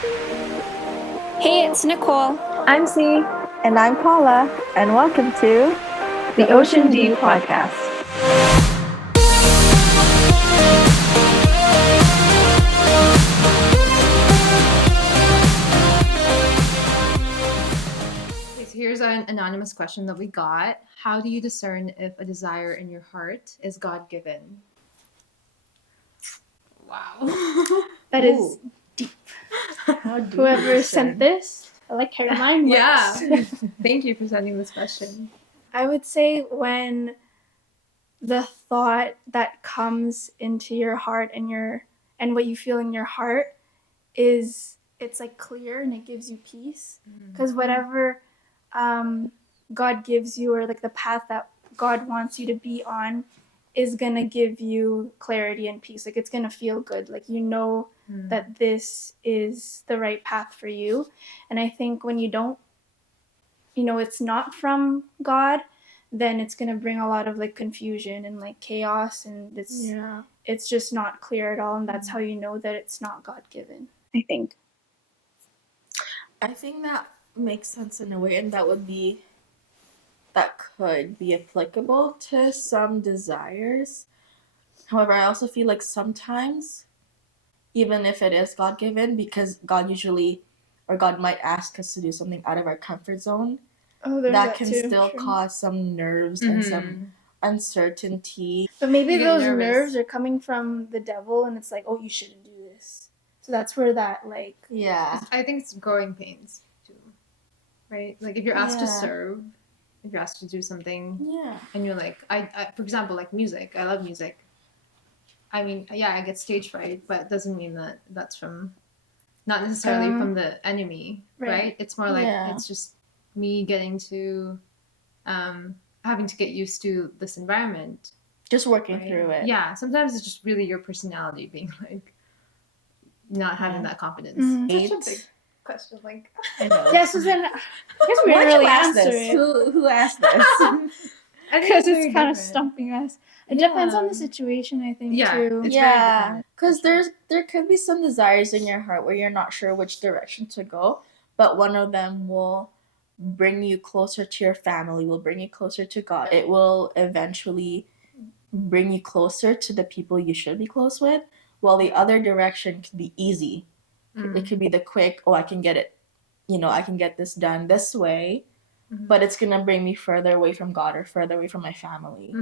Hey, it's Nicole. I'm C. And I'm Paula, and welcome to the Ocean D Podcast. Okay, so here's an anonymous question that we got. How do you discern if a desire in your heart is God-given? Wow. That is deep. Whoever sent this, I like how your mind works. Yeah. Thank you for sending this question. I would say when the thought that comes into your heart and what you feel in your heart it's like clear and it gives you peace. Because whatever God gives you, or like the path that God wants you to be on, is gonna give you clarity and peace. Like it's gonna feel good. Like you know that this is the right path for you. And I think when you don't, it's not from God, then it's gonna bring a lot of like confusion and like chaos, and it's just not clear at all. And that's how you know that it's not God given, I think. I think that makes sense in a way, and that could be applicable to some desires. However, I also feel like sometimes, even if it is God given, because God might ask us to do something out of our comfort zone, that can still cause some nerves and some uncertainty. But maybe those nerves are coming from the devil, and it's like, oh, you shouldn't do this. So that's where that I think it's growing pains too, right? Like if you're asked to serve, if you're asked to do something, and you're like, I for example, like music. I love music. I mean, yeah, I get stage fright, but it doesn't mean that that's not necessarily from the enemy, right? It's more like it's just me getting to having to get used to this environment, just working through it. Yeah, sometimes it's just really your personality being like not having that confidence. Such a big question, like yes. So then I guess we didn't really answer it. Who asked this? Because it's kind of stumping us. It depends on the situation, I think, too. Because there could be some desires in your heart where you're not sure which direction to go, but one of them will bring you closer to your family, will bring you closer to God. It will eventually bring you closer to the people you should be close with, while the other direction could be easy. It could be the quick, I can get it, I can get this done this way, but it's going to bring me further away from God or further away from my family.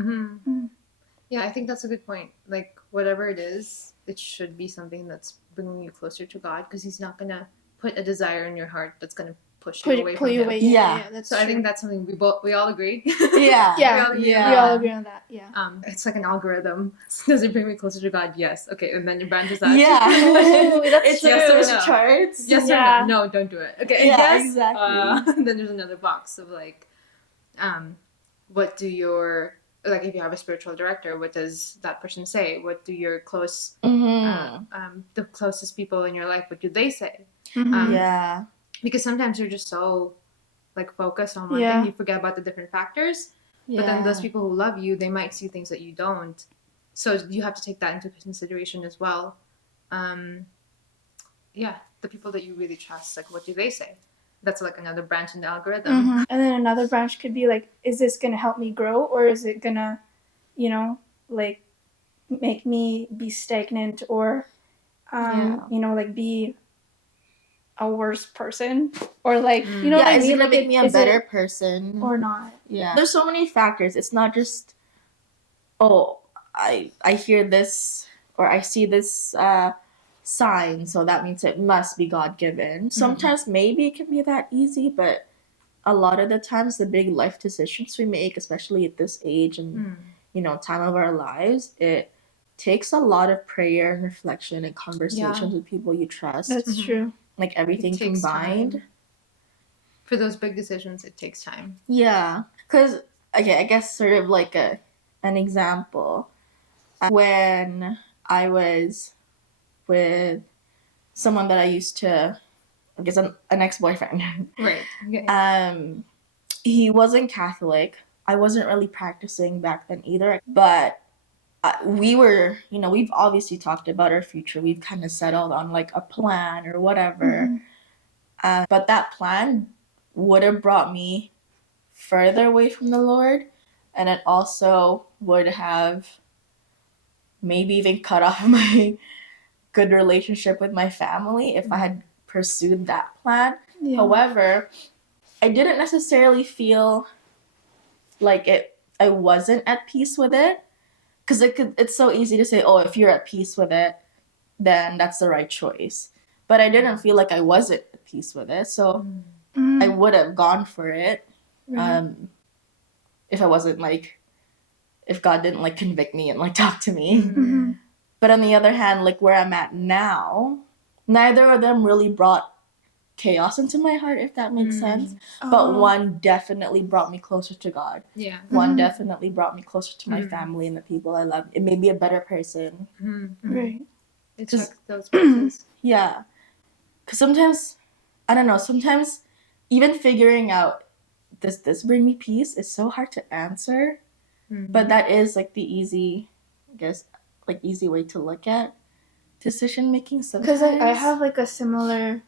Yeah, I think that's a good point. Like, whatever it is, it should be something that's bringing you closer to God, because He's not going to put a desire in your heart that's going to pull you away from Him. Yeah, that's true. I think that's something we all agree. We all agree on that. Yeah. It's like an algorithm. Does it bring me closer to God? Yes. Okay, and then your branches out. That's true. Yes or no. Charts. Yes or no. No, don't do it. Okay. Yeah, exactly. Then there's another box of like, what do your, like, if you have a spiritual director, what does that person say? What do your close, the closest people in your life, what do they say? Because sometimes you're just so like focused on one thing, you forget about the different factors. But then those people who love you, they might see things that you don't. So you have to take that into consideration as well. The people that you really trust, like, what do they say? That's like another branch in the algorithm. And then another branch could be like, is this going to help me grow, or is it going to, like make me be stagnant, or, like be a worse person, or like, what I mean? Like, make me a better person or not. Yeah. There's so many factors. It's not just, I hear this or I see this sign, so that means it must be God-given. Sometimes maybe it can be that easy, but a lot of the times the big life decisions we make, especially at this age and, time of our lives, it takes a lot of prayer and reflection and conversations with people you trust. That's true. Like everything combined. Time. For those big decisions, it takes time. Yeah. Because, I guess sort of like an example. When I was with someone that I used to, I guess an ex-boyfriend. Right. Okay. He wasn't Catholic. I wasn't really practicing back then either. But we were, we've obviously talked about our future. We've kind of settled on like a plan or whatever. But that plan would have brought me further away from the Lord. And it also would have maybe even cut off my good relationship with my family if I had pursued that plan. Yeah. However, I didn't necessarily feel like I wasn't at peace with it, because it's so easy to say, oh, if you're at peace with it, then that's the right choice. But I didn't feel like I wasn't at peace with it, so I would have gone for it, if I wasn't like, if God didn't like convict me and like talk to me. But on the other hand, like where I'm at now, neither of them really brought chaos into my heart, if that makes sense. But one definitely brought me closer to God. Yeah. One definitely brought me closer to my family and the people I love. It made me a better person. Right. It checks those boxes. Yeah. Because sometimes, I don't know, sometimes even figuring out, does this bring me peace, is so hard to answer. But that is like the easy, I guess, like easy way to look at decision making sometimes. Because I have like a similar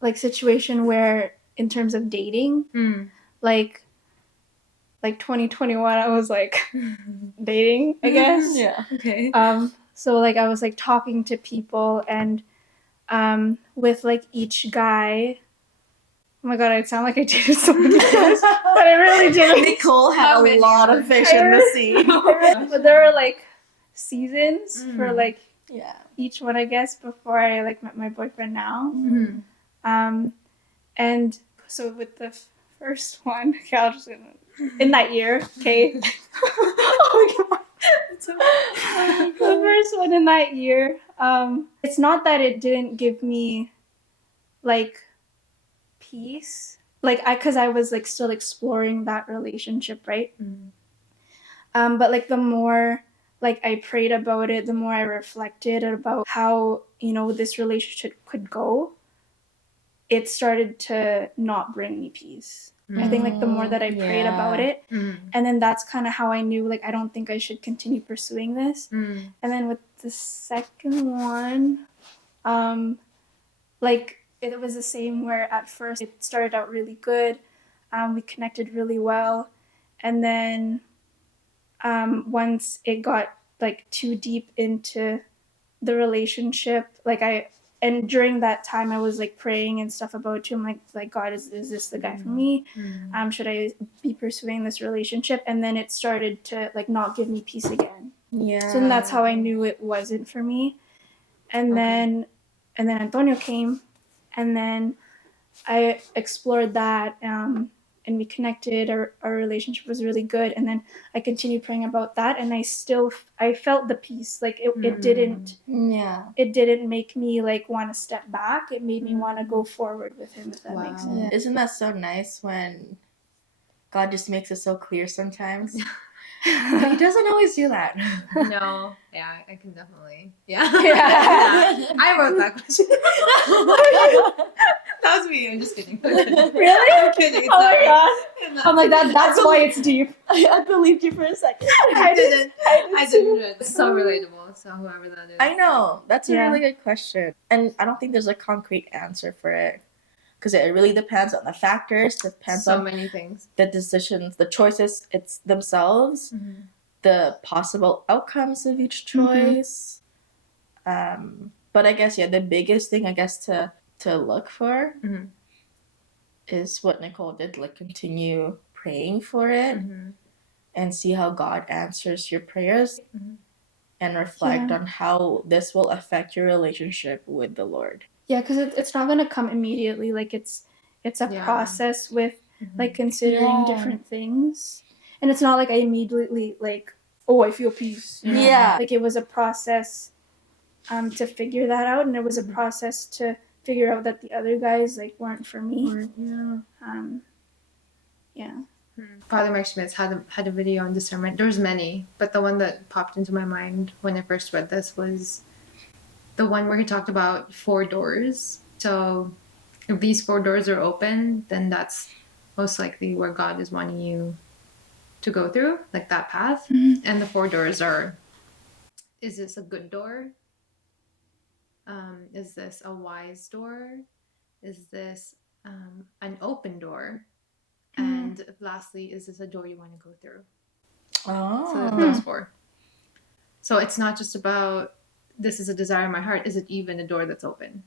like situation where in terms of dating, like 2021 I was like dating, I guess. Yeah. Okay. So like I was like talking to people, and with like each guy, oh my god, I sound like I dated so many guys, but I really didn't. Nicole had How a many lot were? of fish in the sea. But there were like seasons for like Yeah. each one, I guess, before I like met my boyfriend now. And so with the first one, okay, I'll just in that year, okay. Oh my god. The first one in that year, it's not that it didn't give me like peace, like because I was like still exploring that relationship, right? But like the more like I prayed about it, the more I reflected about how this relationship could go, it started to not bring me peace. I think like the more that I prayed about it, and then that's kind of how I knew like I don't think I should continue pursuing this. And then with the second one, like it was the same, where at first it started out really good, we connected really well, and then once it got like too deep into the relationship, and during that time I was like praying and stuff about it too. I'm like God, is this the guy for me? Should I be pursuing this relationship? And then it started to like not give me peace again. Yeah. So then that's how I knew it wasn't for me. And then Antonio came, and then I explored that, and we connected. Our relationship was really good, and then I continued praying about that, and I felt the peace. Like it didn't make me like want to step back. It made me want to go forward with him, if that makes sense. Yeah. Isn't that so nice when God just makes it so clear sometimes? But he doesn't always do that. No. Yeah, I can definitely. Yeah. Yeah. I wrote that question. That was me. I'm just kidding. Really? I'm kidding. Oh Sorry. my god. I'm like that's why it's deep. I believed you for a second. I didn't. It's so relatable. So whoever that is. I know. That's a Yeah. really good question. And I don't think there's a concrete answer for it. Because it really depends on the factors, depends so on many things, the decisions, the choices it's themselves, the possible outcomes of each choice. But I guess, the biggest thing, I guess, to look for is what Nicole did, like continue praying for it and see how God answers your prayers and reflect on how this will affect your relationship with the Lord. Yeah, because it's not gonna come immediately. Like it's a process with like considering different things, and it's not like I immediately like, oh, I feel peace. Yeah. Like it was a process to figure that out, and it was a process to figure out that the other guys like weren't for me. Yeah. Father Mike Schmitz had a video on discernment. There's many, but the one that popped into my mind when I first read this was the one where he talked about 4 doors. So if these 4 doors are open, then that's most likely where God is wanting you to go through, like that path. Mhm. And the 4 doors are: is this a good door? Is this a wise door? Is this an open door? And lastly, is this a door you want to go through? So those 4. So it's not just about this is a desire in my heart. Is it even a door that's open?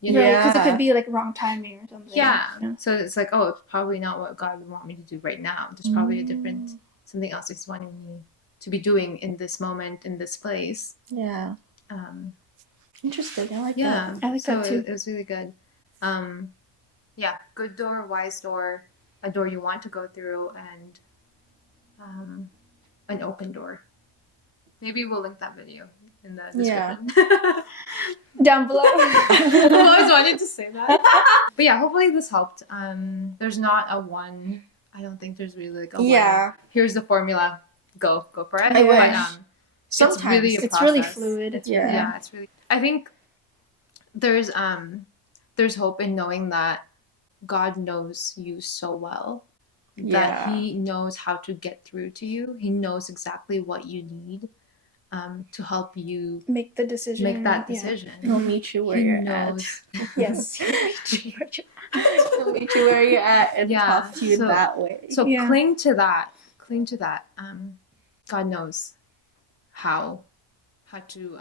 You know, because it could be like wrong timing or something. Yeah. So it's like, oh, it's probably not what God would want me to do right now. There's probably a different something else He's wanting me to be doing in this moment, in this place. Yeah. Interesting. I like that. I like that too. It was really good. Yeah, good door, wise door, a door you want to go through, and an open door. Maybe we'll link that video in the description. Yeah. Down below. I always wanted to say that. But yeah, hopefully this helped. There's not a one. I don't think there's really like a one. Here's the formula. Go for it. I wish. But, sometimes it's really fluid. It's it's really. I think there's hope in knowing that God knows you so well that He knows how to get through to you. He knows exactly what you need to help you make the decision. Make that decision. He'll meet you where you're at. Yes. He'll meet you where you're at and talk to you that way. So cling to that. Cling to that. God knows how to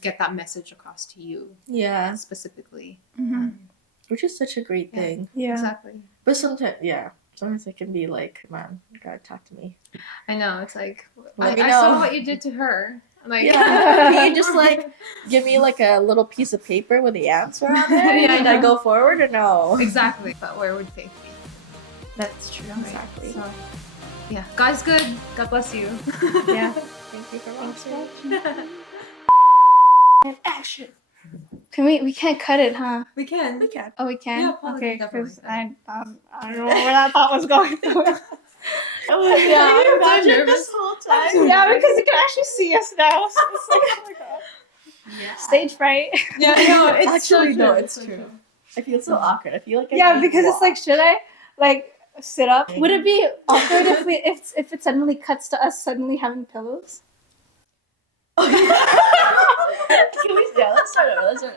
get that message across to you. Yeah. Specifically. Which is such a great thing. Yeah. Exactly. But sometimes it can be like, man, God, talk to me. I know. It's like, I saw what you did to her. Like, can you just like give me like a little piece of paper with the answer on it? And I go forward or no? Exactly. But where would faith be? That's true. Right? Exactly. So, yeah. God's good. God bless you. Yeah. Thank you for watching. And action. Can we can't cut it, huh? We can. Oh, we can? Yeah, probably okay, definitely because I don't know where that thought was going. I'm so nervous. this whole time. Yeah, because you can actually see us now. So it's like, oh my god. Yeah. Stage fright. Yeah, no, it's Actually, so no, true. it's true. I feel so awkward. I feel like because it's like, should I like sit up? Would it be awkward if it suddenly cuts to us suddenly having pillows? Can we? Yeah, let's start over.